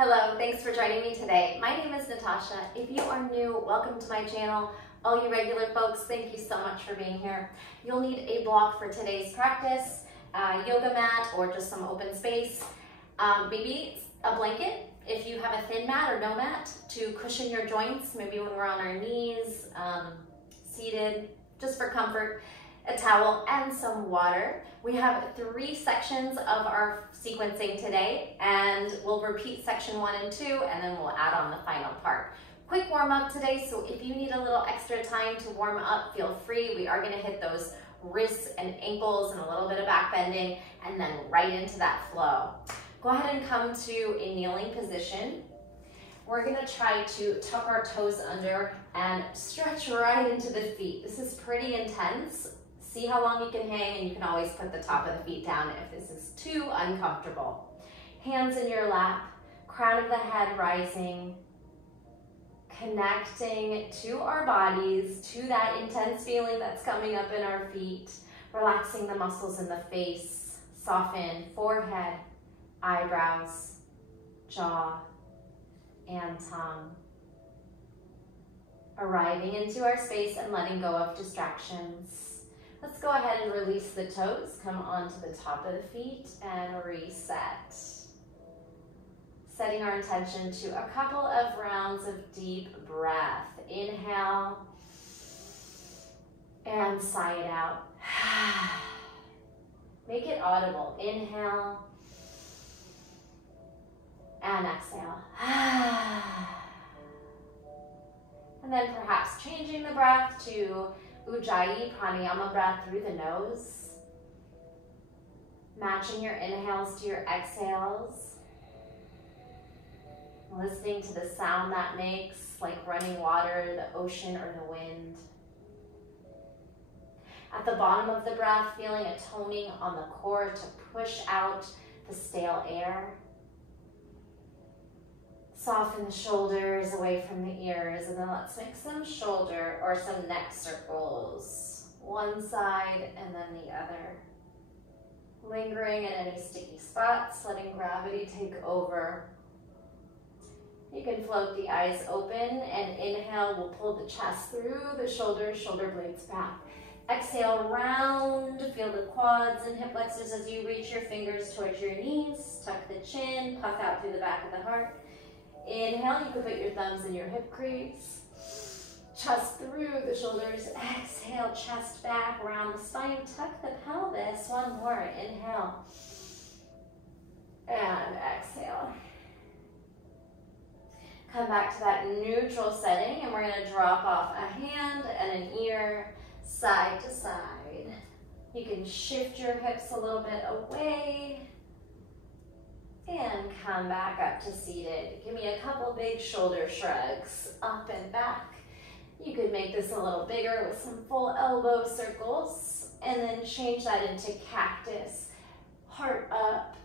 Hello, thanks for joining me today. My name is Natasha. If you are new, welcome to my channel. All you regular folks, thank you so much for being here. You'll need a block for today's practice, a yoga mat or just some open space, maybe a blanket if you have a thin mat or no mat to cushion your joints, maybe when we're on our knees, seated, just for comfort, a towel, and some water. We have 3 sections of our sequencing today, and we'll repeat section 1 and 2, and then we'll add on the final part. Quick warm up today, so if you need a little extra time to warm up, feel free. We are gonna hit those wrists and ankles and a little bit of back bending, and then right into that flow. Go ahead and come to a kneeling position. We're gonna try to tuck our toes under and stretch right into the feet. This is pretty intense. See how long you can hang, and you can always put the top of the feet down if this is too uncomfortable. Hands in your lap, crown of the head rising, connecting to our bodies, to that intense feeling that's coming up in our feet, relaxing the muscles in the face, soften forehead, eyebrows, jaw, and tongue. Arriving into our space and letting go of distractions. Let's go ahead and release the toes, come onto the top of the feet and reset. Setting our intention to a couple of rounds of deep breath. Inhale and sigh it out. Make it audible. Inhale and exhale. And then perhaps changing the breath to Ujjayi pranayama breath through the nose. Matching your inhales to your exhales. Listening to the sound that makes, like running water, the ocean, or the wind. At the bottom of the breath, feeling a toning on the core to push out the stale air. Soften the shoulders away from the ears, and then let's make some shoulder or some neck circles. One side and then the other. Lingering in any sticky spots, letting gravity take over. You can float the eyes open, and inhale, we'll pull the chest through the shoulders, shoulder blades back. Exhale, round, feel the quads and hip flexors as you reach your fingers towards your knees. Tuck the chin, puff out through the back of the heart. Inhale, you can put your thumbs in your hip crease. Chest through the shoulders. Exhale, chest back, round the spine. Tuck the pelvis. One more. Inhale. And exhale. Come back to that neutral setting, and we're going to drop off a hand and an ear side to side. You can shift your hips a little bit away. And come back up to seated. Give me a couple big shoulder shrugs, up and back. You could make this a little bigger with some full elbow circles, and then change that into cactus. Heart up,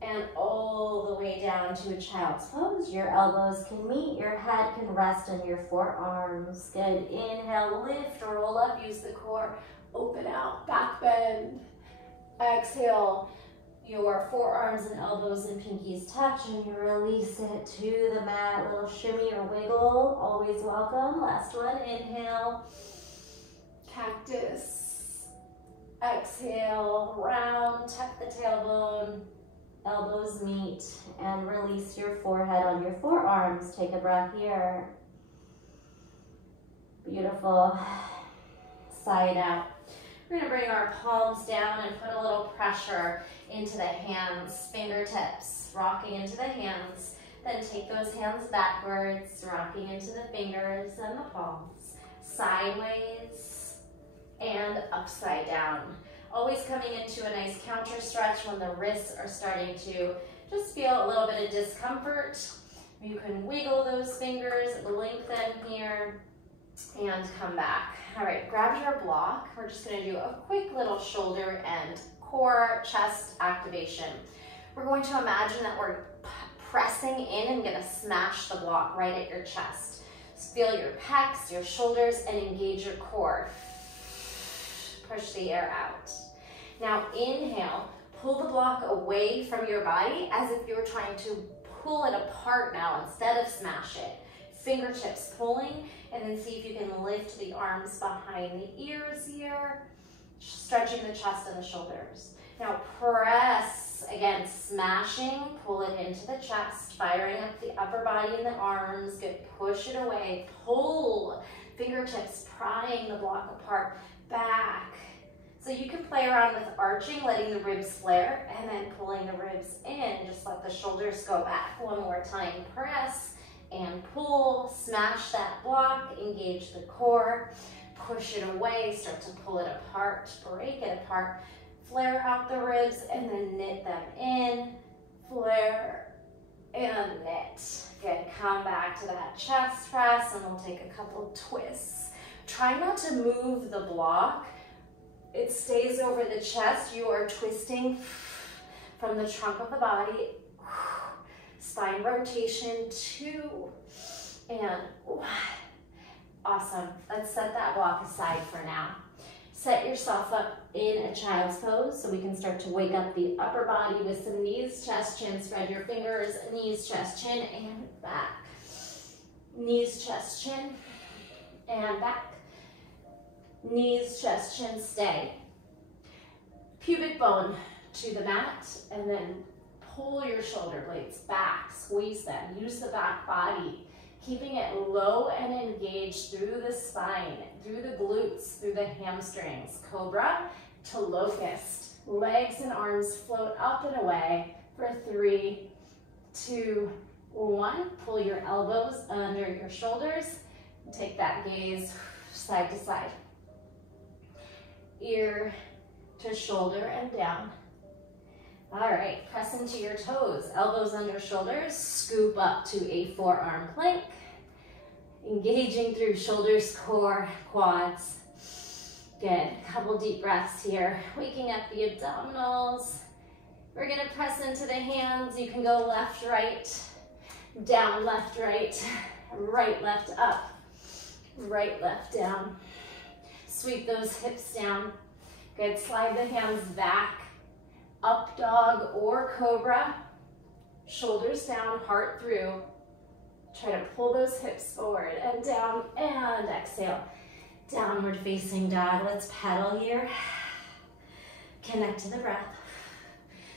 and all the way down to a child's pose. Your elbows can meet, your head can rest on your forearms. Good, inhale, lift, roll up, use the core, open out, back bend. Exhale. Your forearms and elbows and pinkies touch, and you release it to the mat. Little shimmy or wiggle, always welcome. Last one, inhale, cactus. Exhale, round, tuck the tailbone, elbows meet, and release your forehead on your forearms. Take a breath here. Beautiful. Sigh it out. We're going to bring our palms down and put a little pressure into the hands, fingertips, rocking into the hands. Then take those hands backwards, rocking into the fingers and the palms, sideways and upside down. Always coming into a nice counter stretch when the wrists are starting to just feel a little bit of discomfort. You can wiggle those fingers, lengthen here, and come back. All right, grab your block. We're just gonna do a quick little shoulder and core chest activation. We're going to imagine that we're pressing in and gonna smash the block right at your chest. Just feel your pecs, your shoulders, and engage your core. Push the air out. Now inhale, pull the block away from your body as if you were trying to pull it apart now instead of smash it. Fingertips pulling, and then see if you can lift the arms behind the ears here, stretching the chest and the shoulders. Now press, again, smashing, pull it into the chest, firing up the upper body and the arms. Good, push it away, pull, fingertips prying the block apart, back. So you can play around with arching, letting the ribs flare, and then pulling the ribs in. Just let the shoulders go back. One more time, press and pull, smash that block, engage the core, push it away, start to pull it apart, break it apart, flare out the ribs, and then knit them in, flare and knit. Good, come back to that chest press, and we'll take a couple twists. Try not to move the block. It stays over the chest. You are twisting from the trunk of the body. Spine rotation, 2 and 1. Awesome. Let's set that block aside for now. Set yourself up in a child's pose so we can start to wake up the upper body with some knees, chest, chin. Spread your fingers, knees, chest, chin, and back. Knees, chest, chin, and back. Knees, chest, chin, stay. Pubic bone to the mat, and then pull your shoulder blades back, squeeze them. Use the back body, keeping it low and engaged through the spine, through the glutes, through the hamstrings. Cobra to locust. Legs and arms float up and away for 3, 2, 1. Pull your elbows under your shoulders. Take that gaze side to side. Ear to shoulder and down. All right, press into your toes, elbows under shoulders, scoop up to a forearm plank, engaging through shoulders, core, quads. Good, couple deep breaths here, waking up the abdominals. We're gonna press into the hands. You can go left, right, down, left, right, left, up, right, left, down. Sweep those hips down. Good, slide the hands back. Up dog or cobra. Shoulders down, heart through. Try to pull those hips forward and down, and exhale. Downward facing dog. Let's pedal here. Connect to the breath.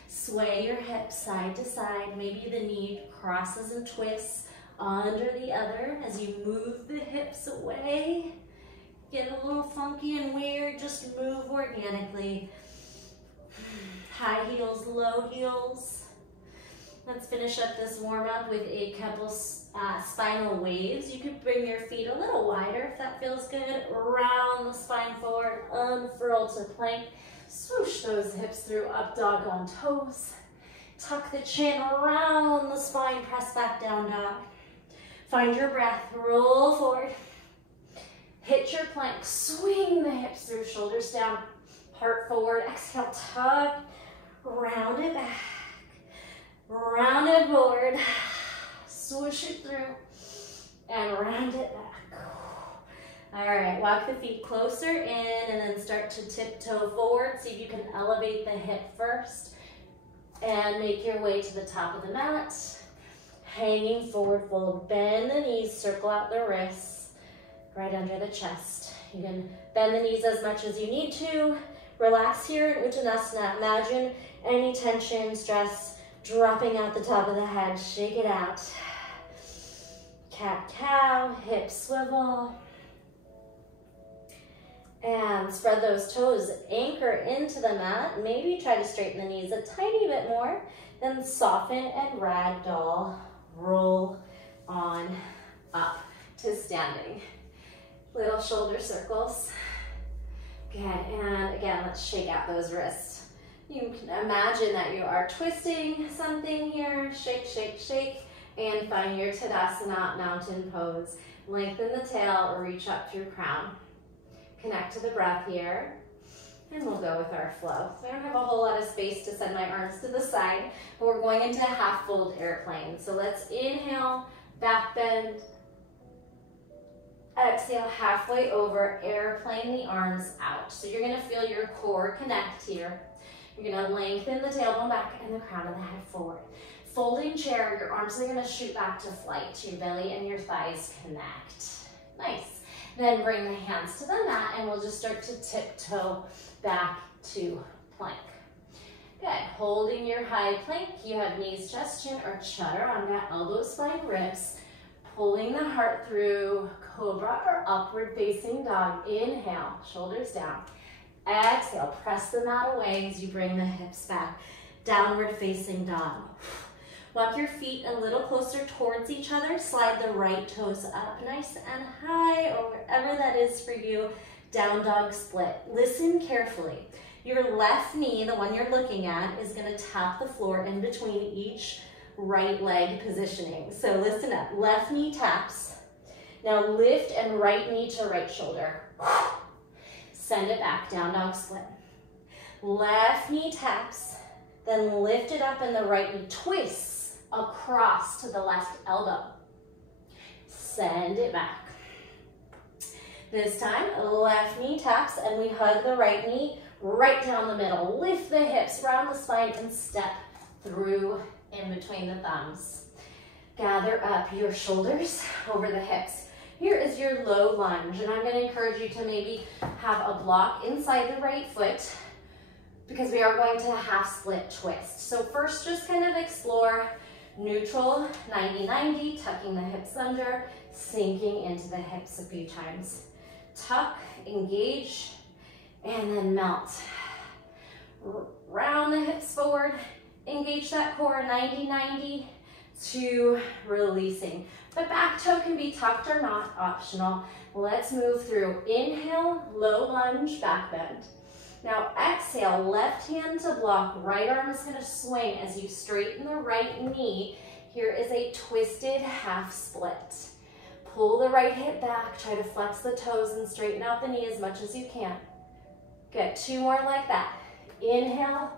Sway your hips side to side. Maybe the knee crosses and twists under the other as you move the hips away. Get a little funky and weird, just move organically. High heels, low heels. Let's finish up this warm up with a couple spinal waves. You could bring your feet a little wider if that feels good. Round the spine forward, unfurl to plank. Swoosh those hips through, up dog on toes. Tuck the chin around the spine, press back down dog. Find your breath, roll forward. Hit your plank, swing the hips through, shoulders down, heart forward. Exhale, tug, round it back, round it forward, swoosh it through, and round it back. All right, walk the feet closer in and then start to tiptoe forward. See if you can elevate the hip first and make your way to the top of the mat. Hanging forward fold, bend the knees, circle out the wrists. Right under the chest. You can bend the knees as much as you need to. Relax here in Uttanasana. Imagine any tension, stress dropping out the top of the head. Shake it out. Cat-cow, hips swivel. And spread those toes. Anchor into the mat. Maybe try to straighten the knees a tiny bit more. Then soften and ragdoll. Roll on up to standing. Little shoulder circles. Good, and again, let's shake out those wrists. You can imagine that you are twisting something here. Shake, shake, shake, and find your Tadasana mountain pose. Lengthen the tail, reach up through crown. Connect to the breath here, and we'll go with our flow. So I don't have a whole lot of space to send my arms to the side, but we're going into a half fold airplane. So let's inhale, back bend. Exhale, halfway over, airplane the arms out. So you're gonna feel your core connect here. You're gonna lengthen the tailbone back and the crown of the head forward. Folding chair, your arms are gonna shoot back to flight. Your belly and your thighs connect. Nice. Then bring the hands to the mat and we'll just start to tiptoe back to plank. Good, holding your high plank, you have knees, chest, chin, or chaturanga, elbows, spine, ribs. Pulling the heart through, cobra or upward facing dog. Inhale, shoulders down. Exhale, press the mat away as you bring the hips back. Downward facing dog. Walk your feet a little closer towards each other. Slide the right toes up nice and high, or wherever that is for you. Down dog split. Listen carefully. Your left knee, the one you're looking at, is gonna tap the floor in between each right leg positioning. So listen up, left knee taps. Now lift and right knee to right shoulder. Send it back, down dog split. Left knee taps, then lift it up and the right knee twists across to the left elbow. Send it back. This time, left knee taps and we hug the right knee right down the middle. Lift the hips, round the spine, and step through in between the thumbs. Gather up your shoulders over the hips. Here is your low lunge, and I'm going to encourage you to maybe have a block inside the right foot because we are going to half split twist. So first, just kind of explore neutral, 90-90, tucking the hips under, sinking into the hips a few times. Tuck, engage, and then melt. Round the hips forward, engage that core, 90-90 to releasing. The back toe can be tucked or not, optional. Let's move through. Inhale, low lunge, back bend. Now exhale, left hand to block, right arm is gonna swing as you straighten the right knee. Here is a twisted half split. Pull the right hip back, try to flex the toes and straighten out the knee as much as you can. Good, 2 more like that. Inhale,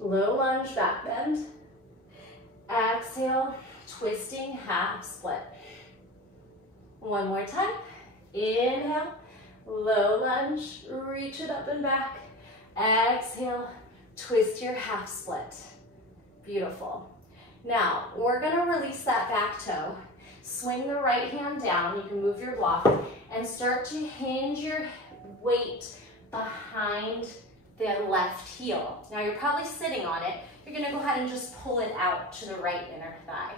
low lunge, back bend. Exhale, twisting half split. 1 more time. Inhale, low lunge, reach it up and back. Exhale, twist your half split. Beautiful. Now, we're gonna release that back toe. Swing the right hand down, you can move your block, and start to hinge your weight behind the left heel. Now, you're probably sitting on it. You're gonna go ahead and just pull it out to the right inner thigh.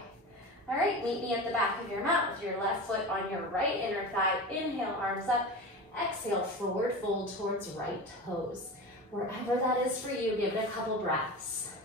All right, meet me at the back of your mat with your left foot on your right inner thigh. Inhale, arms up. Exhale, forward fold towards right toes. Wherever that is for you, give it a couple breaths.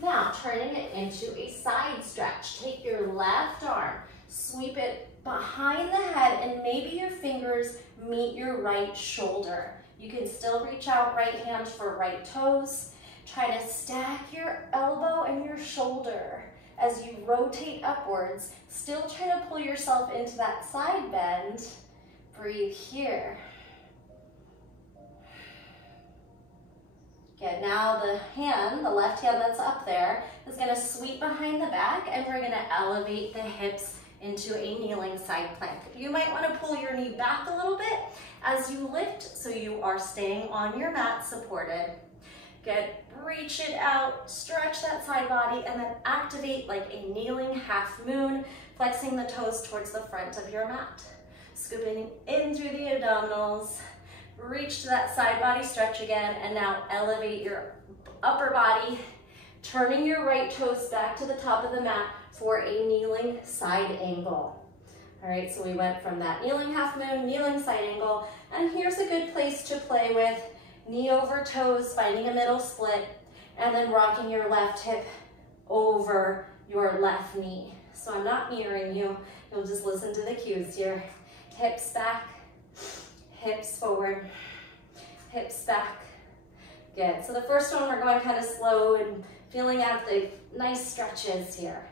Now, turning it into a side stretch. Take your left arm, sweep it behind the head, and maybe your fingers meet your right shoulder. You can still reach out right hand for right toes. Try to stack your elbow and your shoulder as you rotate upwards. Still try to pull yourself into that side bend. Breathe here. Good, now the hand, the left hand that's up there, is gonna sweep behind the back and we're gonna elevate the hips into a kneeling side plank. You might wanna pull your knee back a little bit as you lift so you are staying on your mat supported. Good, reach it out, stretch that side body, and then activate like a kneeling half moon, flexing the toes towards the front of your mat. Scooping in through the abdominals, reach to that side body stretch again, and now elevate your upper body, turning your right toes back to the top of the mat for a kneeling side angle. All right, so we went from that kneeling half moon, kneeling side angle, and here's a good place to play with knee over toes, finding a middle split, and then rocking your left hip over your left knee. So I'm not mirroring you, you'll just listen to the cues here. Hips back, hips forward, hips back. Good, so the first one we're going kind of slow and feeling out the nice stretches here.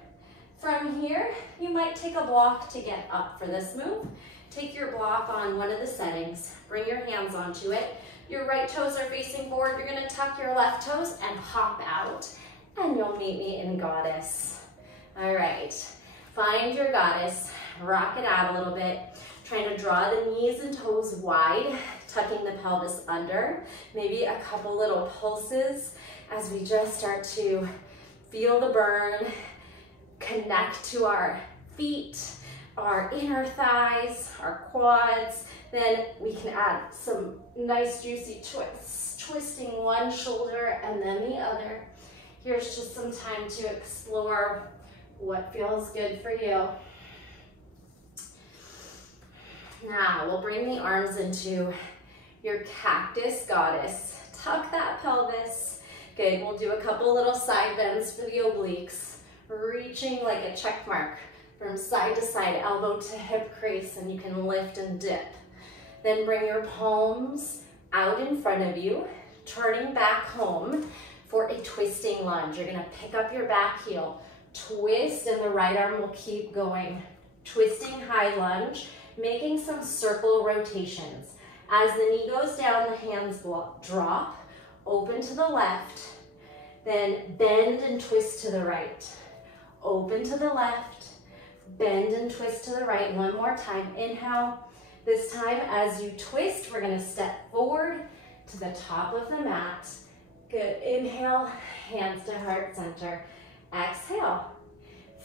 From here, you might take a block to get up for this move. Take your block on one of the settings, bring your hands onto it. Your right toes are facing forward. You're gonna tuck your left toes and hop out, and you'll meet me in goddess. All right, find your goddess, rock it out a little bit, trying to draw the knees and toes wide, tucking the pelvis under, maybe a couple little pulses as we just start to feel the burn, connect to our feet, our inner thighs, our quads. Then we can add some nice juicy twists, twisting one shoulder and then the other. Here's just some time to explore what feels good for you. Now we'll bring the arms into your cactus goddess. Tuck that pelvis. Good, we'll do a couple little side bends for the obliques. Reaching like a check mark from side to side, elbow to hip crease, and you can lift and dip. Then bring your palms out in front of you, turning back home for a twisting lunge. You're gonna pick up your back heel, twist, and the right arm will keep going. Twisting high lunge, making some circle rotations. As the knee goes down, the hands drop, open to the left, then bend and twist to the right. Open to the left, bend and twist to the right. One more time, inhale. This time, as you twist, we're gonna step forward to the top of the mat. Good, inhale, hands to heart center. Exhale.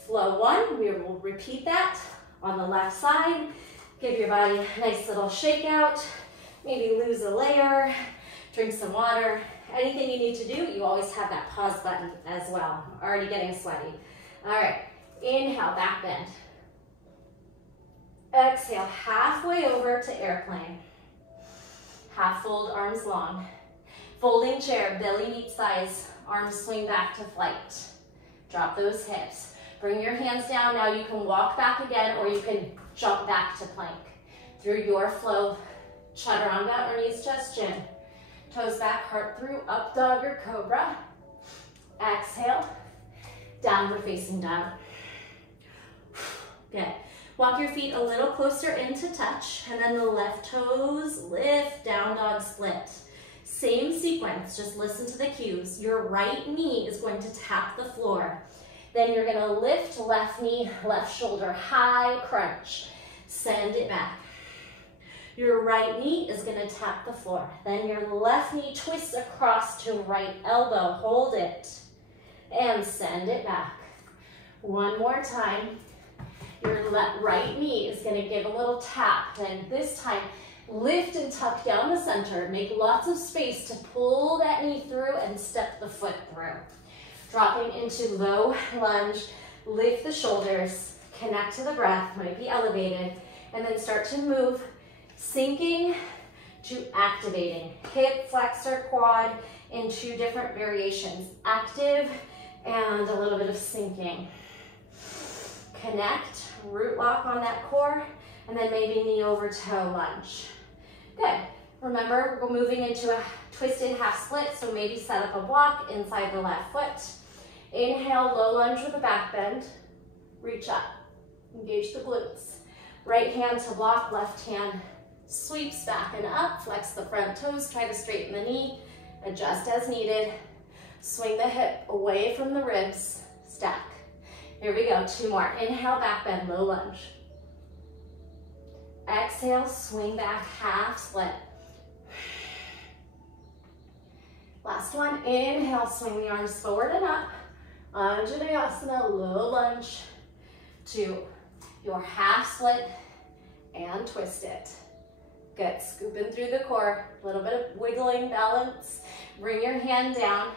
Flow one, we will repeat that on the left side. Give your body a nice little shake out. Maybe lose a layer, drink some water. Anything you need to do, you always have that pause button as well. Already getting sweaty. All right, inhale, back bend. Exhale, halfway over to airplane. Half fold, arms long. Folding chair, belly meets thighs, arms swing back to flight. Drop those hips. Bring your hands down. Now you can walk back again, or you can jump back to plank. Through your flow, chaturanga or knees, chest, chin. Toes back, heart through, up dog or cobra. Exhale, downward facing dog. Good. Walk your feet a little closer into touch, and then the left toes lift, down dog split. Same sequence, just listen to the cues. Your right knee is going to tap the floor. Then you're gonna lift left knee, left shoulder, high crunch. Send it back. Your right knee is gonna tap the floor. Then your left knee twists across to right elbow, hold it, and send it back. One more time. Your right knee is gonna give a little tap. Then this time, lift and tuck down the center. Make lots of space to pull that knee through and step the foot through. Dropping into low lunge, lift the shoulders, connect to the breath, might be elevated, and then start to move, sinking to activating. Hip, flexor, quad in two different variations. Active and a little bit of sinking. Connect, root lock on that core, and then maybe knee over toe lunge. Good. Remember, we're moving into a twisted half split, so maybe set up a block inside the left foot. Inhale, low lunge with a back bend. Reach up, engage the glutes. Right hand to block, left hand sweeps back and up. Flex the front toes, try to straighten the knee. Adjust as needed. Swing the hip away from the ribs, stack. Here we go, two more. Inhale, back bend, low lunge. Exhale, swing back, half split. Last one, inhale, swing the arms forward and up. Anjaneyasana, low lunge to your half split and twist it. Good, scooping through the core, a little bit of wiggling, balance. Bring your hand down.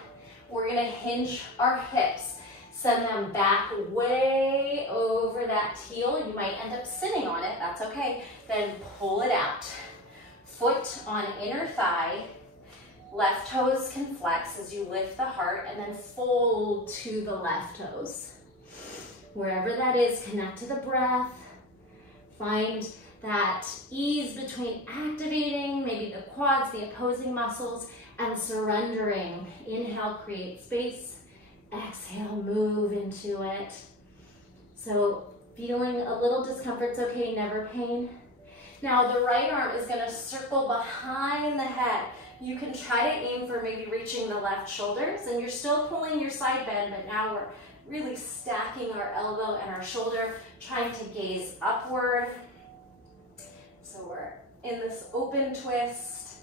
We're gonna hinge our hips. Send them back way over that heel. You might end up sitting on it, that's okay. Then pull it out. Foot on inner thigh. Left toes can flex as you lift the heart, and then fold to the left toes. Wherever that is, connect to the breath. Find that ease between activating maybe the quads, the opposing muscles, and surrendering. Inhale, create space. Exhale, move into it. So feeling a little discomfort's okay, never pain. Now the right arm is gonna circle behind the head. You can try to aim for maybe reaching the left shoulders, and you're still pulling your side bend, but now we're really stacking our elbow and our shoulder, trying to gaze upward. So we're in this open twist,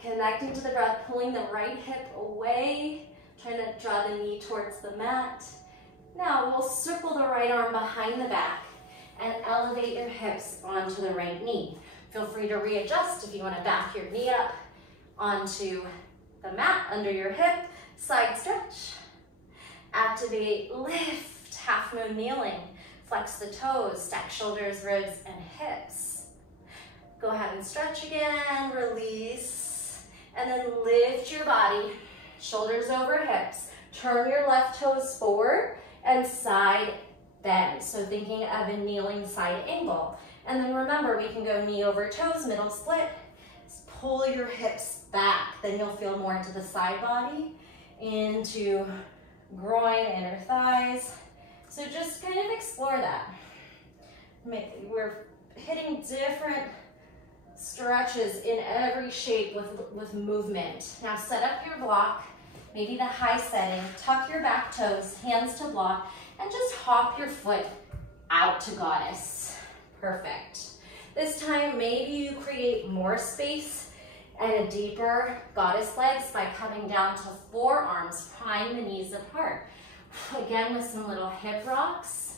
connecting to the breath, pulling the right hip away, trying to draw the knee towards the mat. Now we'll circle the right arm behind the back and elevate your hips onto the right knee. Feel free to readjust if you want to back your knee up onto the mat under your hip, side stretch. Activate, lift, half moon kneeling. Flex the toes, stack shoulders, ribs, and hips. Go ahead and stretch again, release, and then lift your body, shoulders over hips. Turn your left toes forward and side bend. So thinking of a kneeling side angle. And then remember, we can go knee over toes, middle split. Just pull your hips back. Then you'll feel more into the side body, into groin, inner thighs. So just kind of explore that. We're hitting different stretches in every shape with movement. Now set up your block, maybe the high setting, tuck your back toes, hands to block, and just hop your foot out to goddess. Perfect. This time, maybe you create more space and a deeper goddess legs by coming down to forearms, prying the knees apart. Again, with some little hip rocks.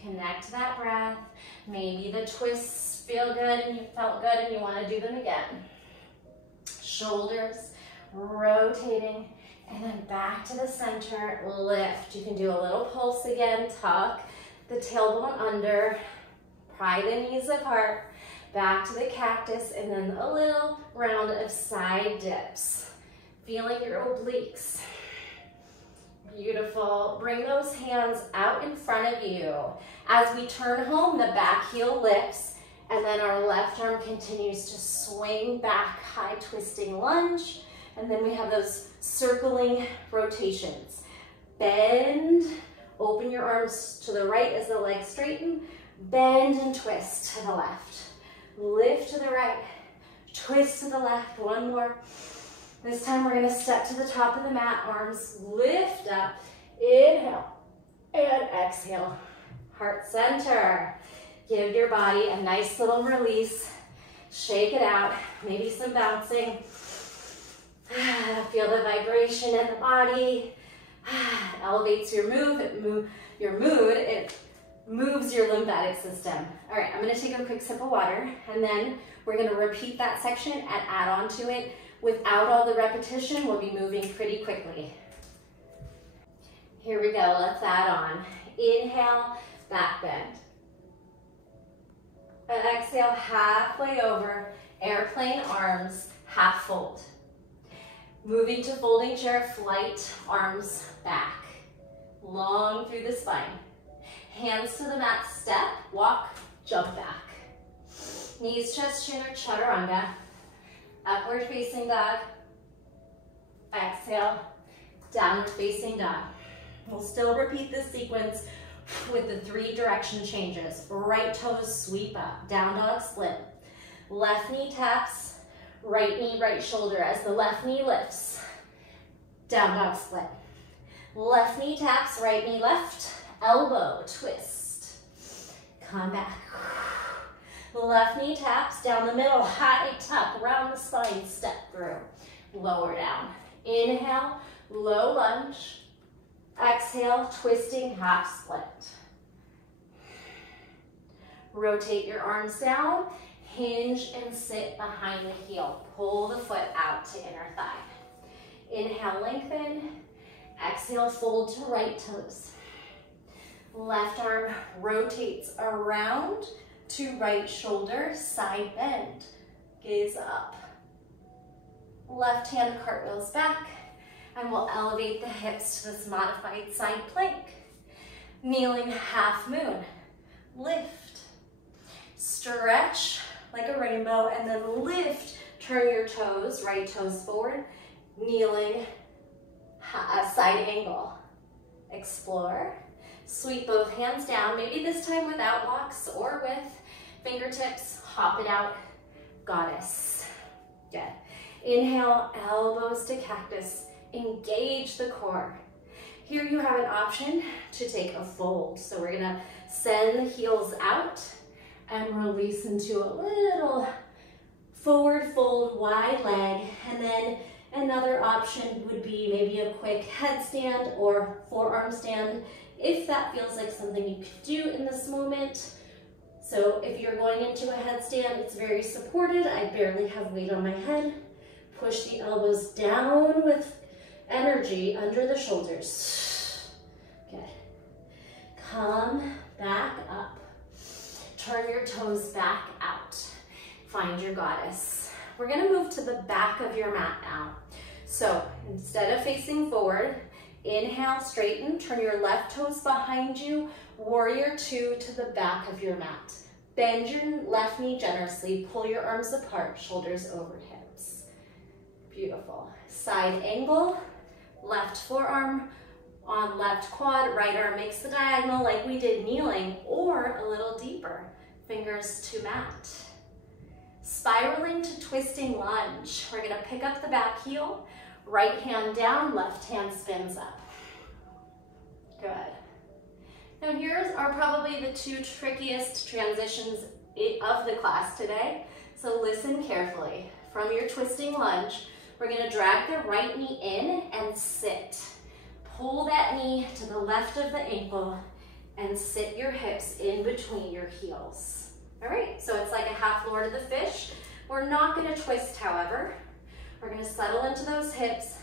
Connect that breath. Maybe the twists feel good and you felt good and you want to do them again. Shoulders rotating and then back to the center, lift. You can do a little pulse again, tuck the tailbone under, pry the knees apart, back to the cactus, and then a little round of side dips. Feeling your obliques. Beautiful. Bring those hands out in front of you. As we turn home, the back heel lifts, and then our left arm continues to swing back, high twisting lunge, and then we have those circling rotations. Bend, open your arms to the right as the legs straighten, bend and twist to the left. Lift to the right, twist to the left, one more. This time we're gonna step to the top of the mat, arms lift up, inhale, and exhale. Heart center. Give your body a nice little release. Shake it out, maybe some bouncing. Feel the vibration in the body. Elevates your mood, it moves your lymphatic system. All right, I'm gonna take a quick sip of water, and then we're gonna repeat that section and add on to it. Without all the repetition, we'll be moving pretty quickly. Here we go, let's add on. Inhale, back bend. Exhale, halfway over, airplane arms, half fold. Moving to folding chair, flight, arms back. Long through the spine. Hands to the mat, step, walk, jump back. Knees, chest, chin, or chaturanga. Upward facing dog. Exhale, downward facing dog. We'll still repeat this sequence with the 3 direction changes. Right toes sweep up, down dog split. Left knee taps, right knee, right shoulder as the left knee lifts. Down dog split. Left knee taps, right knee left, elbow twist. Come back. Left knee taps down the middle, high tuck, round the spine, step through. Lower down. Inhale, low lunge. Exhale, twisting half split. Rotate your arms down, hinge and sit behind the heel. Pull the foot out to inner thigh. Inhale, lengthen. Exhale, fold to right toes. Left arm rotates around to right shoulder, side bend. Gaze up. Left hand cartwheels back, and we'll elevate the hips to this modified side plank. Kneeling half moon. Lift. Stretch like a rainbow, and then lift. Turn your toes, right toes forward. Kneeling, side angle. Explore. Sweep both hands down, maybe this time without blocks or with fingertips. Hop it out, goddess. Good. Inhale, elbows to cactus. Engage the core. Here you have an option to take a fold. So we're gonna send the heels out, and release into a little forward fold, wide leg. And then another option would be maybe a quick headstand or forearm stand, if that feels like something you could do in this moment. So if you're going into a headstand, it's very supported. I barely have weight on my head. Push the elbows down with energy under the shoulders. Good. Come back up. Turn your toes back out. Find your goddess. We're gonna move to the back of your mat now. So instead of facing forward, inhale, straighten, turn your left toes behind you, warrior two to the back of your mat. Bend your left knee generously, pull your arms apart, shoulders over hips. Beautiful. Side angle, left forearm on left quad, right arm makes the diagonal like we did kneeling, or a little deeper, fingers to mat. Spiraling to twisting lunge. We're gonna pick up the back heel, right hand down, left hand spins up. Good. Now here's are probably the two trickiest transitions of the class today, so listen carefully. From your twisting lunge, we're gonna drag the right knee in and sit. Pull that knee to the left of the ankle and sit your hips in between your heels. All right, so it's like a half Lord of the Fish. We're not gonna twist, however. We're gonna settle into those hips,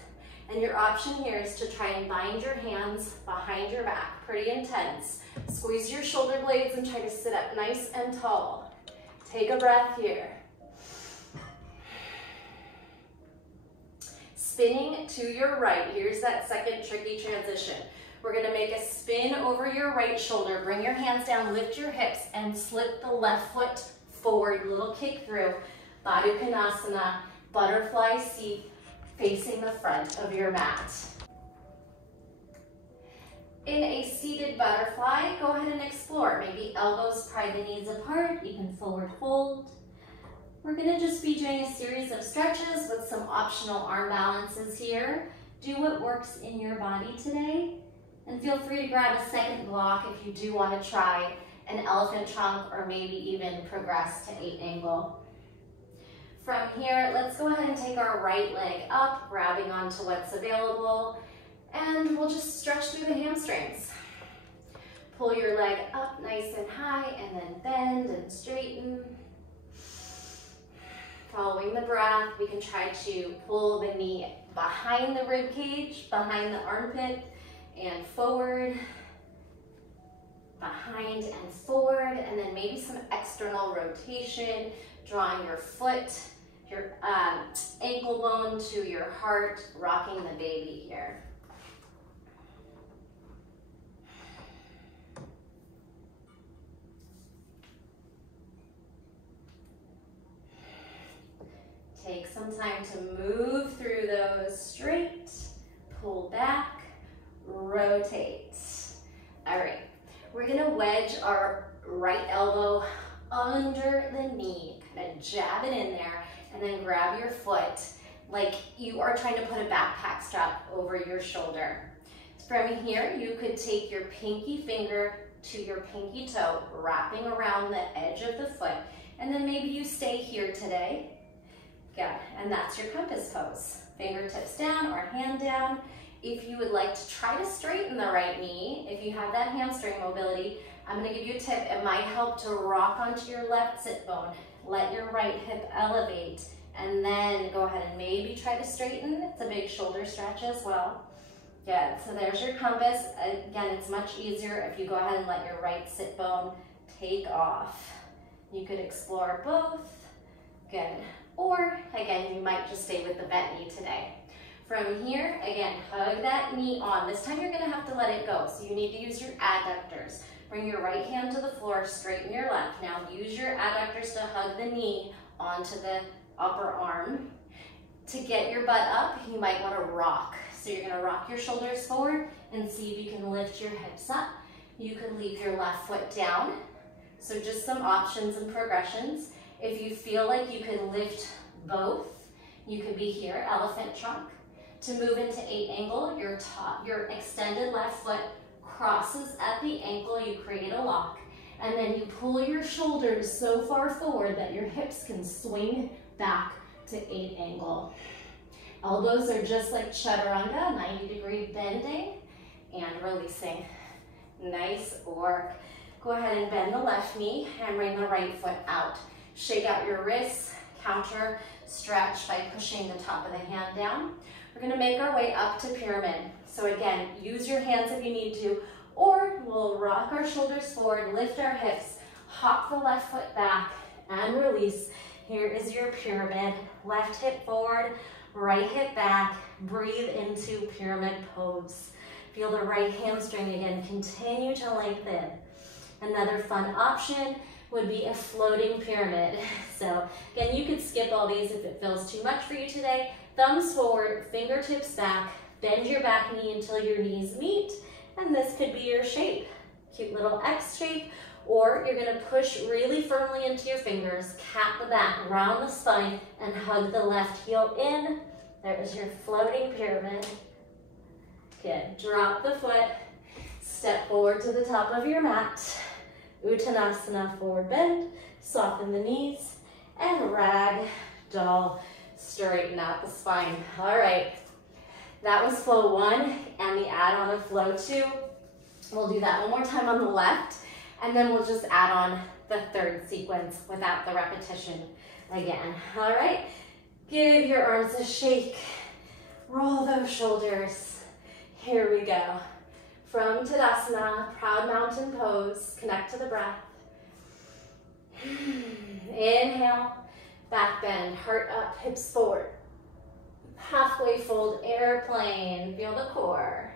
and your option here is to try and bind your hands behind your back, pretty intense. Squeeze your shoulder blades and try to sit up nice and tall. Take a breath here. Spinning to your right, here's that second tricky transition. We're gonna make a spin over your right shoulder, bring your hands down, lift your hips, and slip the left foot forward, little kick through. Baddha Konasana, butterfly seat, facing the front of your mat. In a seated butterfly, go ahead and explore. Maybe elbows pry the knees apart, you can forward fold. We're gonna just be doing a series of stretches with some optional arm balances here. Do what works in your body today. And feel free to grab a second block if you do want to try an elephant trunk or maybe even progress to 8 angle. From here, let's go ahead and take our right leg up, grabbing onto what's available, and we'll just stretch through the hamstrings. Pull your leg up nice and high, and then bend and straighten. Following the breath, we can try to pull the knee behind the rib cage, behind the armpit, and forward, behind and forward, and then maybe some external rotation, drawing your foot, your ankle bone to your heart, rocking the baby here. Take some time to move through those straight, pull back, rotate. All right, we're gonna wedge our right elbow under the knee, kind of jab it in there, and then grab your foot like you are trying to put a backpack strap over your shoulder. From here, you could take your pinky finger to your pinky toe, wrapping around the edge of the foot, and then maybe you stay here today. Good, and that's your compass pose. Fingertips down or hand down. If you would like to try to straighten the right knee, if you have that hamstring mobility, I'm gonna give you a tip. It might help to rock onto your left sit bone. Let your right hip elevate, and then go ahead and maybe try to straighten. It's a big shoulder stretch as well. Good, so there's your compass. Again, it's much easier if you go ahead and let your right sit bone take off. You could explore both. Good. Or, again, you might just stay with the bent knee today. From here, again, hug that knee on. This time you're gonna have to let it go, so you need to use your adductors. Bring your right hand to the floor, straighten your left. Now use your adductors to hug the knee onto the upper arm. To get your butt up, you might wanna rock. So you're gonna rock your shoulders forward and see if you can lift your hips up. You could leave your left foot down. So just some options and progressions. If you feel like you can lift both, you could be here, elephant trunk. To move into 8 angle, your extended left foot crosses at the ankle, you create a lock, And then you pull your shoulders so far forward that your hips can swing back to 8 angle. Elbows are just like chaturanga, 90-degree bending and releasing. Nice work. Go ahead and bend the left knee and bring the right foot out. Shake out your wrists, counter stretch by pushing the top of the hand down. We're gonna make our way up to pyramid. So again, use your hands if you need to, or we'll rock our shoulders forward, lift our hips, hop the left foot back, and release. Here is your pyramid. Left hip forward, right hip back. Breathe into pyramid pose. Feel the right hamstring again. Continue to lengthen. Another fun option would be a floating pyramid. So again, you could skip all these if it feels too much for you today. Thumbs forward, fingertips back, bend your back knee until your knees meet, and this could be your shape. Cute little X shape, or you're gonna push really firmly into your fingers, cap the back, round the spine, and hug the left heel in. There is your floating pyramid. Good, drop the foot, step forward to the top of your mat. Uttanasana, forward bend, soften the knees, and ragdoll, straighten out the spine. All right, that was flow 1 and the add-on of flow 2. We'll do that one more time on the left, and then we'll just add on the third sequence without the repetition again. All right, give your arms a shake, roll those shoulders. Here we go. From Tadasana, proud mountain pose, connect to the breath. Inhale, back bend, heart up, hips forward. Halfway fold, airplane, feel the core.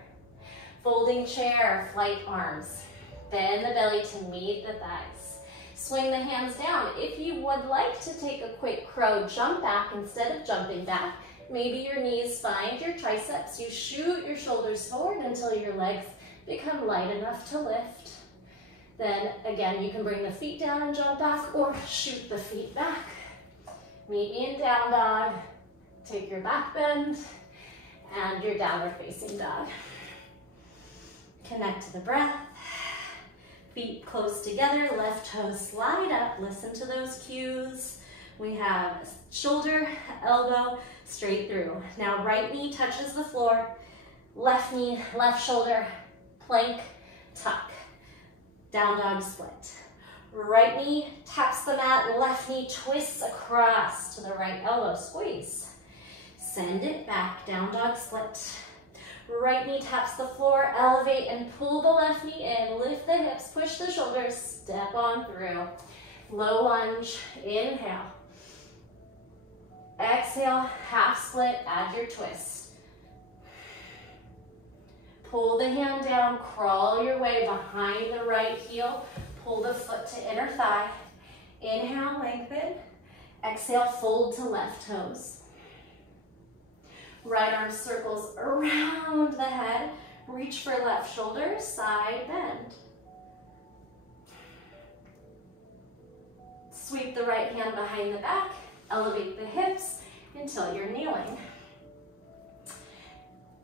Folding chair, flight arms. Bend the belly to meet the thighs. Swing the hands down. If you would like to take a quick crow jump back instead of jumping back, maybe your knees find your triceps. You shoot your shoulders forward until your legs become light enough to lift. Then again, you can bring the feet down and jump back, or shoot the feet back. Meet in down dog. Take your back bend and your downward facing dog. Connect to the breath. Feet close together, left toes slide up. Listen to those cues. We have shoulder, elbow, straight through. Now right knee touches the floor, left knee, left shoulder, plank, tuck, down dog split. Right knee taps the mat, left knee twists across to the right elbow, squeeze. Send it back, down dog split. Right knee taps the floor, elevate and pull the left knee in, lift the hips, push the shoulders, step on through. Low lunge, inhale. Exhale, half split, add your twist. Pull the hand down, crawl your way behind the right heel, pull the foot to inner thigh. Inhale, lengthen. Exhale, fold to left toes. Right arm circles around the head. Reach for left shoulder, side bend. Sweep the right hand behind the back. Elevate the hips until you're kneeling.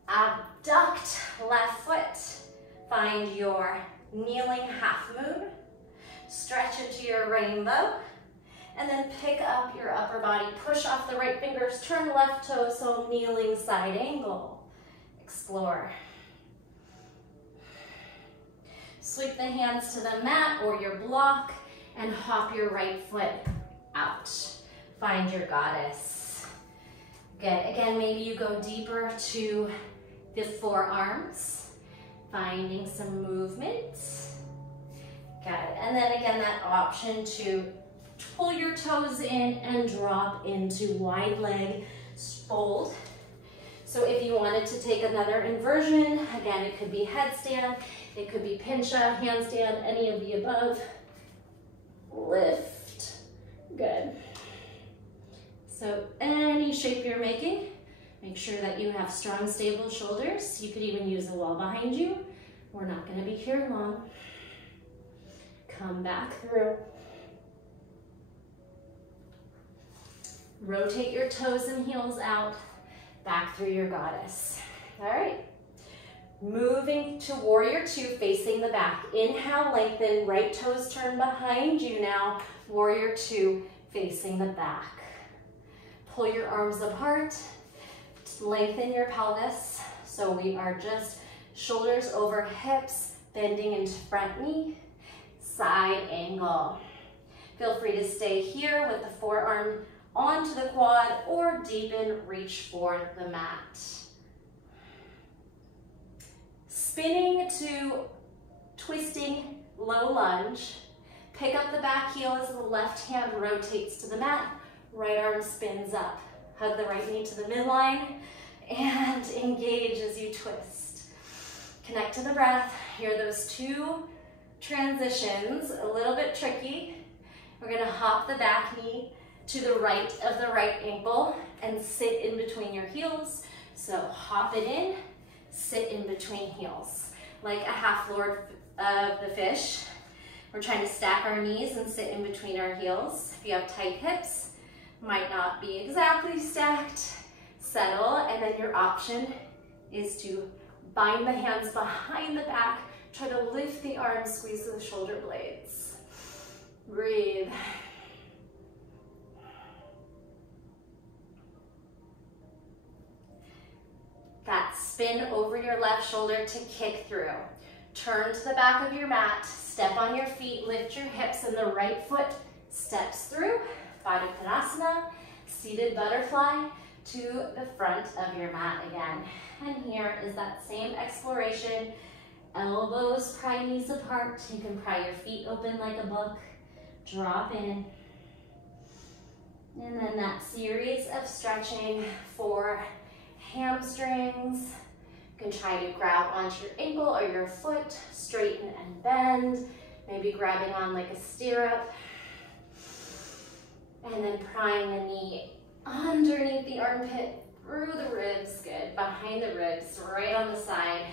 Abduct left foot. Find your kneeling half moon. Stretch into your rainbow. And then pick up your upper body. Push off the right fingers. Turn left toe, so kneeling side angle. Explore. Sweep the hands to the mat or your block and hop your right foot out. Find your goddess. Good. Again, maybe you go deeper to the forearms, finding some movement. Got it. And then again, that option to pull your toes in and drop into wide leg fold. So if you wanted to take another inversion, again, it could be headstand, it could be pincha, handstand, any of the above. Lift. Good. So any shape you're making, make sure that you have strong, stable shoulders. You could even use a wall behind you. We're not going to be here long. Come back through. Rotate your toes and heels out, back through your goddess. All right. Moving to warrior two, facing the back. Inhale, lengthen, right toes turn behind you now. Warrior two, facing the back. Pull your arms apart, lengthen your pelvis. So we are just shoulders over hips, bending into front knee, side angle. Feel free to stay here with the forearm onto the quad or deepen, reach for the mat. Spinning to twisting low lunge. Pick up the back heel as the left hand rotates to the mat. Right arm spins up. Hug the right knee to the midline and engage as you twist. Connect to the breath. Here are those two transitions, a little bit tricky. We're gonna hop the back knee to the right of the right ankle and sit in between your heels. So hop it in, sit in between heels. Like a half lord of the fish. We're trying to stack our knees and sit in between our heels. If you have tight hips, might not be exactly stacked. Settle, and then your option is to bind the hands behind the back. Try to lift the arms, squeeze the shoulder blades. Breathe. That spin over your left shoulder to kick through. Turn to the back of your mat, step on your feet, lift your hips, and the right foot steps through. Baddha Konasana, seated butterfly to the front of your mat again. And here is that same exploration. Elbows pry knees apart. You can pry your feet open like a book. Drop in. And then that series of stretching for hamstrings. You can try to grab onto your ankle or your foot, straighten and bend, maybe grabbing on like a stirrup. And then prying the knee underneath the armpit, through the ribs, good, behind the ribs, right on the side.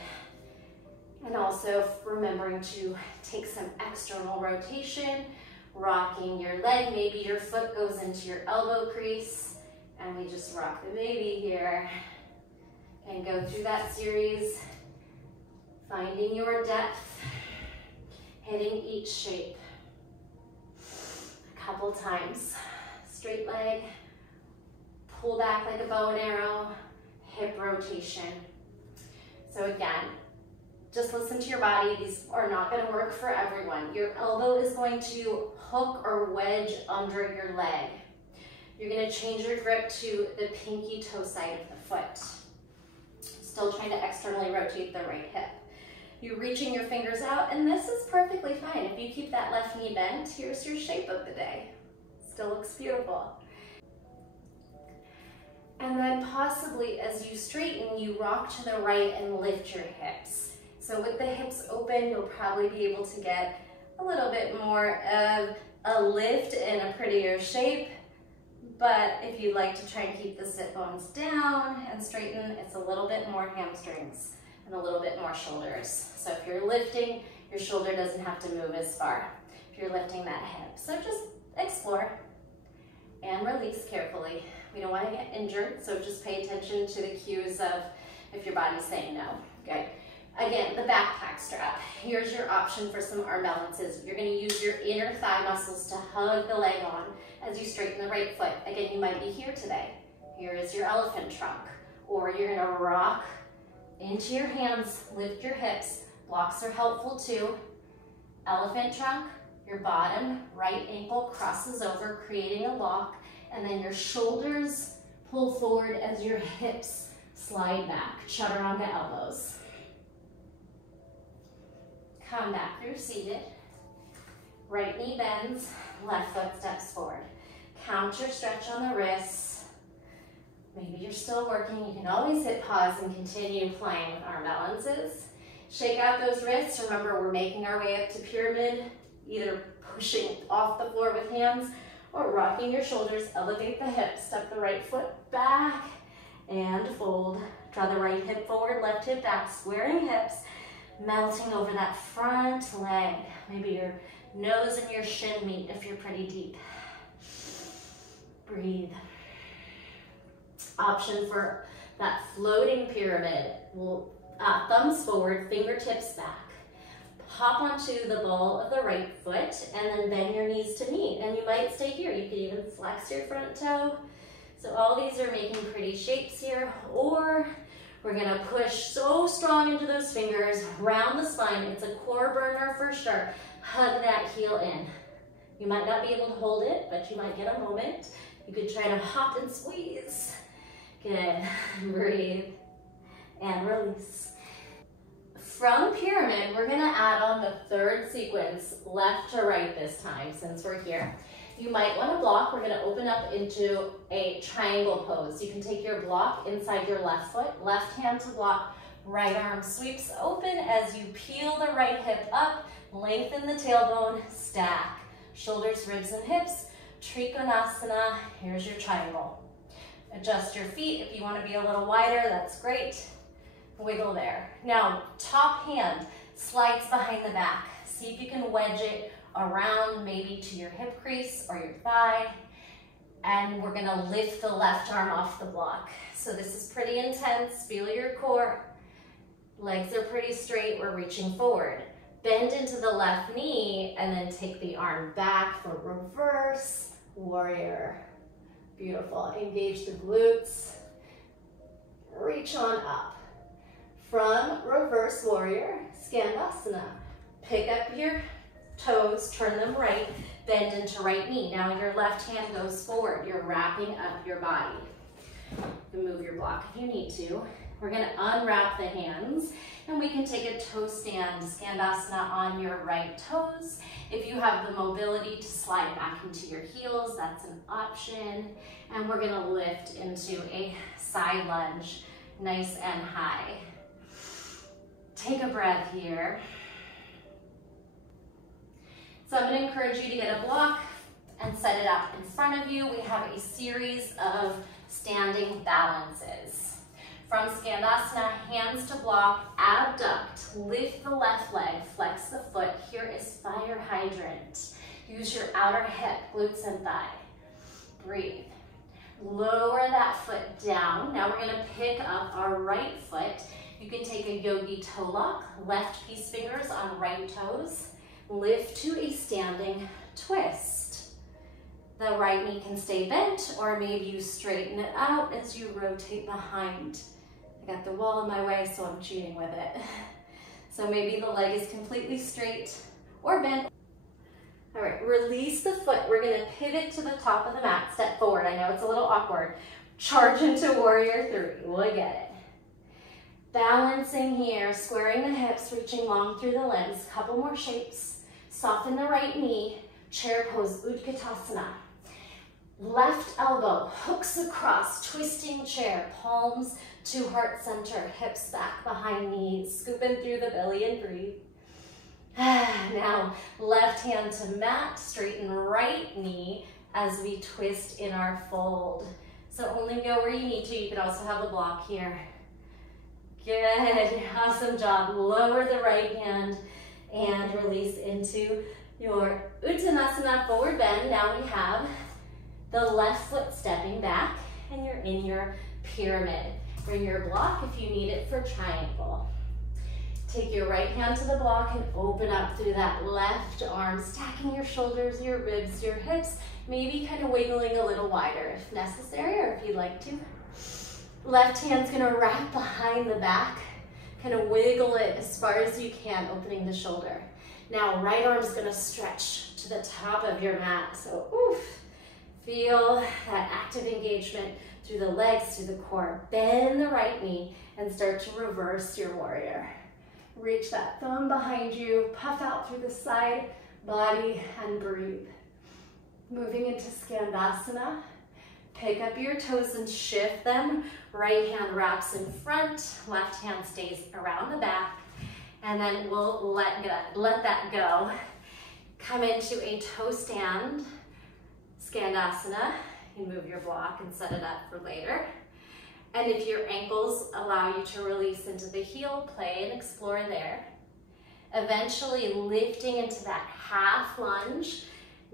And also remembering to take some external rotation, rocking your leg, maybe your foot goes into your elbow crease, and we just rock the baby here. And go through that series, finding your depth, hitting each shape. A couple times. Straight leg, pull back like a bow and arrow, hip rotation. So again, just listen to your body. These are not going to work for everyone. Your elbow is going to hook or wedge under your leg. You're going to change your grip to the pinky toe side of the foot. Still trying to externally rotate the right hip. You're reaching your fingers out, and this is perfectly fine. If you keep that left knee bent, here's your shape of the day. Still looks beautiful. And then possibly as you straighten, you rock to the right and lift your hips. So with the hips open, you'll probably be able to get a little bit more of a lift and a prettier shape. But if you'd like to try and keep the sit bones down and straighten, it's a little bit more hamstrings and a little bit more shoulders. So if you're lifting, your shoulder doesn't have to move as far if you're lifting that hip. So just explore and release carefully. We don't want to get injured, so just pay attention to the cues of if your body's saying no. Good. Again, the backpack strap. Here's your option for some arm balances. You're going to use your inner thigh muscles to hug the leg on as you straighten the right foot. Again, you might be here today. Here is your elephant trunk. Or you're going to rock into your hands, lift your hips. Blocks are helpful too. Elephant trunk. Your bottom right ankle crosses over, creating a lock, and then your shoulders pull forward as your hips slide back. Chaturanga elbows. Come back through seated. Right knee bends, left foot steps forward. Count your stretch on the wrists. Maybe you're still working. You can always hit pause and continue playing with arm balances. Shake out those wrists. Remember, we're making our way up to pyramid. Either pushing off the floor with hands or rocking your shoulders. Elevate the hips, step the right foot back and fold. Draw the right hip forward, left hip back, squaring hips, melting over that front leg. Maybe your nose and your shin meet if you're pretty deep. Breathe. Option for that floating pyramid. We'll thumbs forward, fingertips back. Hop onto the ball of the right foot and then bend your knees to meet. And you might stay here. You could even flex your front toe. So all these are making pretty shapes here. Or we're gonna push so strong into those fingers, round the spine. It's a core burner for sure. Hug that heel in. You might not be able to hold it, but you might get a moment. You could try to hop and squeeze. Good, breathe, and release. From pyramid, we're gonna add on the third sequence, left to right this time, since we're here. You might wanna block. We're gonna open up into a triangle pose. You can take your block inside your left foot, left hand to block, right arm sweeps open as you peel the right hip up, lengthen the tailbone, stack. Shoulders, ribs, and hips, Trikonasana. Here's your triangle. Adjust your feet. If you want to be a little wider, that's great. Wiggle there. Now, top hand slides behind the back. See if you can wedge it around, maybe to your hip crease or your thigh. And we're gonna lift the left arm off the block. So this is pretty intense. Feel your core. Legs are pretty straight. We're reaching forward. Bend into the left knee and then take the arm back for reverse warrior. Beautiful. Engage the glutes. Reach on up. From reverse warrior, Skandasana. Pick up your toes, turn them right, bend into right knee. Now your left hand goes forward. You're wrapping up your body. You can move your block if you need to. We're gonna unwrap the hands and we can take a toe stand, Skandasana on your right toes. If you have the mobility to slide back into your heels, that's an option. And we're gonna lift into a side lunge, nice and high. Take a breath here. So I'm gonna encourage you to get a block and set it up in front of you. We have a series of standing balances. From Skandasana, hands to block, abduct, lift the left leg, flex the foot. Here is fire hydrant. Use your outer hip, glutes and thigh. Breathe. Lower that foot down. Now we're gonna pick up our right foot. You can take a yogi toe lock, left peace fingers on right toes. Lift to a standing twist. The right knee can stay bent, or maybe you straighten it out as you rotate behind. I got the wall in my way, so I'm cheating with it. So maybe the leg is completely straight or bent. All right, release the foot. We're gonna pivot to the top of the mat, step forward. I know it's a little awkward. Charge into warrior 3, we'll get it. Balancing here, squaring the hips, reaching long through the limbs. Couple more shapes. Soften the right knee, chair pose, Utkatasana. Left elbow hooks across, twisting chair, palms to heart center, hips back behind knees, scooping through the belly and breathe. Now, left hand to mat, straighten right knee as we twist in our fold. So only go where you need to. You could also have a block here. Good, awesome job. Lower the right hand and release into your Uttanasana forward bend. Now we have the left foot stepping back and you're in your pyramid. Bring your block if you need it for triangle. Take your right hand to the block and open up through that left arm, stacking your shoulders, your ribs, your hips, maybe kind of wiggling a little wider if necessary or if you'd like to. Left hand's gonna wrap behind the back, kind of wiggle it as far as you can, opening the shoulder. Now right arm's gonna stretch to the top of your mat, so oof. Feel that active engagement through the legs, through the core. Bend the right knee and start to reverse your warrior. Reach that thumb behind you, puff out through the side body and breathe. Moving into Skandasana. Pick up your toes and shift them. Right hand wraps in front, left hand stays around the back, and then we'll let that go. Come into a toe stand, Skandasana. You move your block and set it up for later. And if your ankles allow you to release into the heel, play and explore there. Eventually lifting into that half lunge,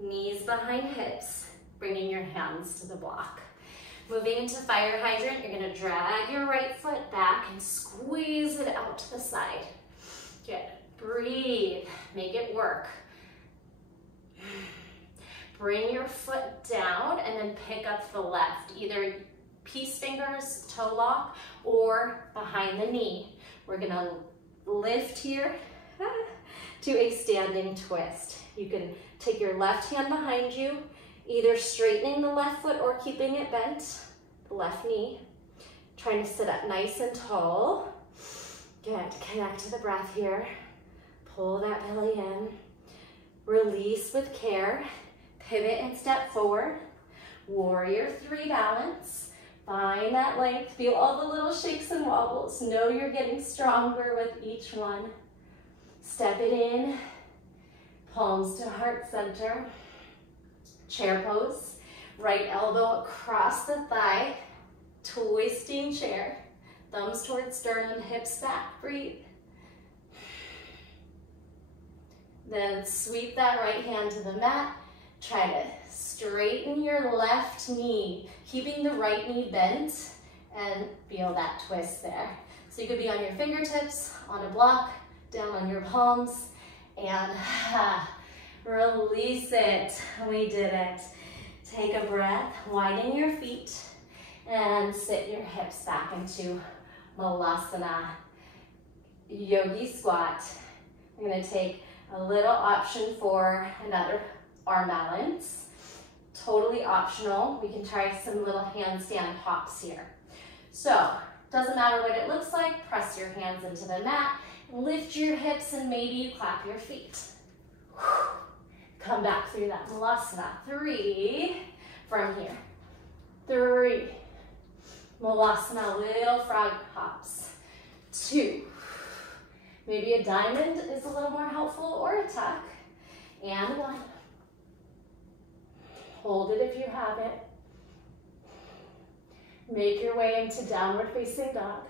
knees behind hips, bringing your hands to the block. Moving into fire hydrant, you're gonna drag your right foot back and squeeze it out to the side. Good, breathe, make it work. Bring your foot down and then pick up the left, either peace fingers, toe lock, or behind the knee. We're gonna lift here to a standing twist. You can take your left hand behind you, either straightening the left foot or keeping it bent, the left knee. Trying to sit up nice and tall. Good, connect to the breath here. Pull that belly in. Release with care. Pivot and step forward. Warrior 3 balance. Find that length. Feel all the little shakes and wobbles. Know you're getting stronger with each one. Step it in. Palms to heart center. Chair pose. Right elbow across the thigh. Twisting chair. Thumbs towards sternum, hips back. Breathe. Then sweep that right hand to the mat. Try to straighten your left knee, keeping the right knee bent, and feel that twist there. So you could be on your fingertips, on a block, down on your palms, and release it. We did it. Take a breath, widen your feet, and sit your hips back into Malasana. Yogi squat. We're gonna take a little option for another arm balance. Totally optional. We can try some little handstand hops here. So, doesn't matter what it looks like, press your hands into the mat, lift your hips, and maybe you clap your feet. Come back through that Malasana. 3, from here. 3, Malasana, little frog hops. 2, maybe a diamond is a little more helpful, or a tuck. And 1. Hold it if you have it. Make your way into downward facing dog.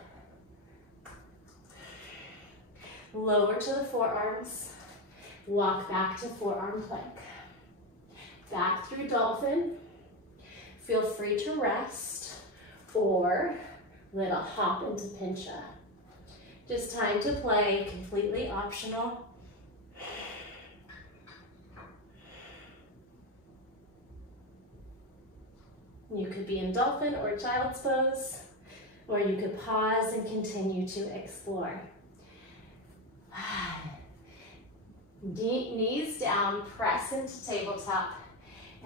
Lower to the forearms. Walk back to forearm plank. Back through dolphin. Feel free to rest or little hop into pincha. Just time to play, completely optional. You could be in dolphin or child's pose, or you could pause and continue to explore. Knees down, press into tabletop,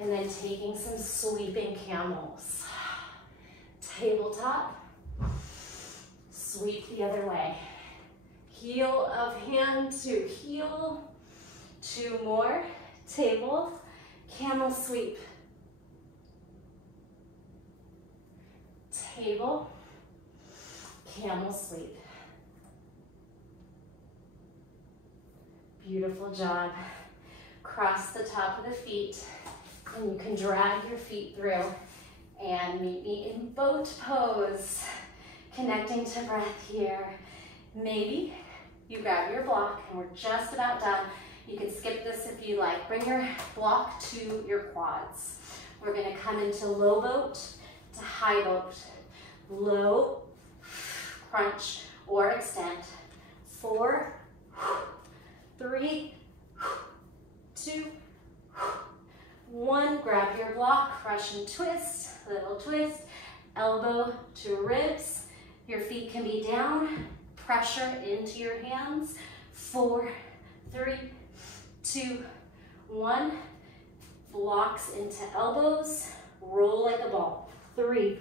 and then taking some sweeping camels. Tabletop, sweep the other way. Heel of hand to heel, 2 more, table, camel sweep. Table, camel sweep. Beautiful job. Cross the top of the feet, and you can drag your feet through. And meet me in boat pose. Connecting to breath here. Maybe you grab your block, and we're just about done. You can skip this if you like. Bring your block to your quads. We're gonna come into low boat to high boat. Low, crunch, or extend. 4, 3, 2, 1. Grab your block, Russian twist, little twist, elbow to ribs. Your feet can be down, pressure into your hands. 4, 3, 2, 1. Blocks into elbows, roll like a ball. 3,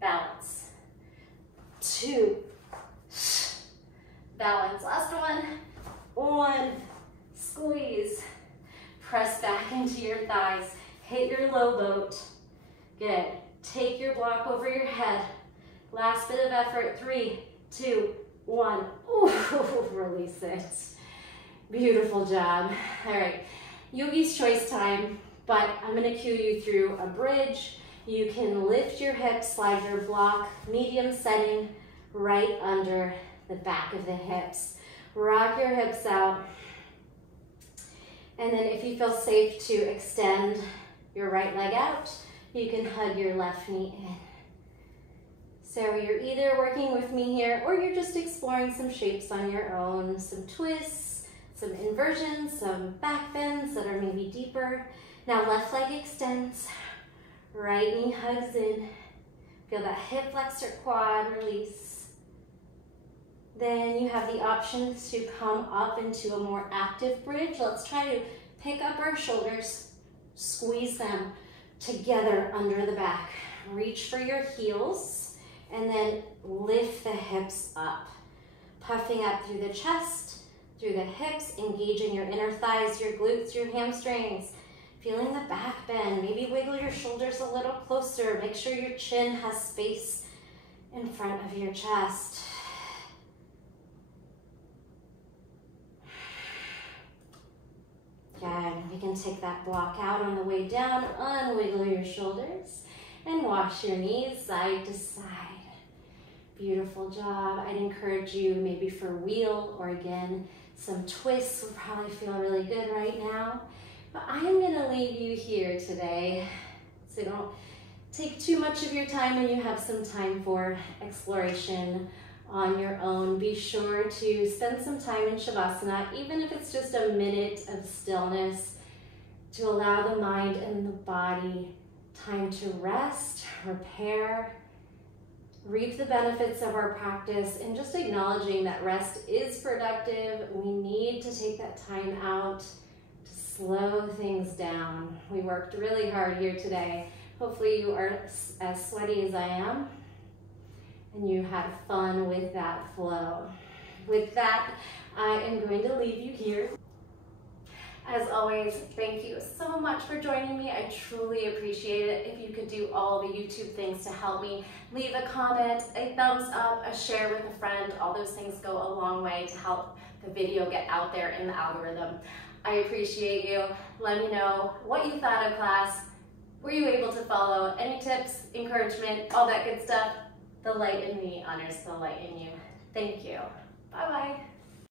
balance. 2, balance. Last one. 1, squeeze. Press back into your thighs. Hit your low boat. Good. Take your block over your head. Last bit of effort. 3, 2, 1. Ooh, release it. Beautiful job. All right, yogi's choice time, but I'm gonna cue you through a bridge. You can lift your hips, slide your block, medium setting, right under the back of the hips. Rock your hips out. And then if you feel safe to extend your right leg out, you can hug your left knee in. So you're either working with me here or you're just exploring some shapes on your own, some twists, some inversions, some back bends that are maybe deeper. Now left leg extends, right knee hugs in. Feel that hip flexor quad release. Then you have the option to come up into a more active bridge. Let's try to pick up our shoulders, squeeze them together under the back. Reach for your heels and then lift the hips up. Puffing up through the chest, through the hips, engaging your inner thighs, your glutes, your hamstrings. Feeling the back bend. Maybe wiggle your shoulders a little closer. Make sure your chin has space in front of your chest. Good. We can take that block out on the way down. Unwiggle your shoulders and wash your knees side to side. Beautiful job. I'd encourage you maybe for wheel or again, some twists would probably feel really good right now. But I'm going to leave you here today, so don't take too much of your time and you have some time for exploration on your own. Be sure to spend some time in Shavasana, even if it's just a minute of stillness, to allow the mind and the body time to rest, repair, reap the benefits of our practice, and just acknowledging that rest is productive. We need to take that time out to slow things down. We worked really hard here today. Hopefully you are as sweaty as I am and you had fun with that flow. With that, I am going to leave you here. As always, thank you so much for joining me. I truly appreciate it. If you could do all the YouTube things to help me, leave a comment, a thumbs up, a share with a friend. All those things go a long way to help the video get out there in the algorithm. I appreciate you. Let me know what you thought of class. Were you able to follow? Any tips, encouragement, all that good stuff? The light in me honors the light in you. Thank you. Bye-bye.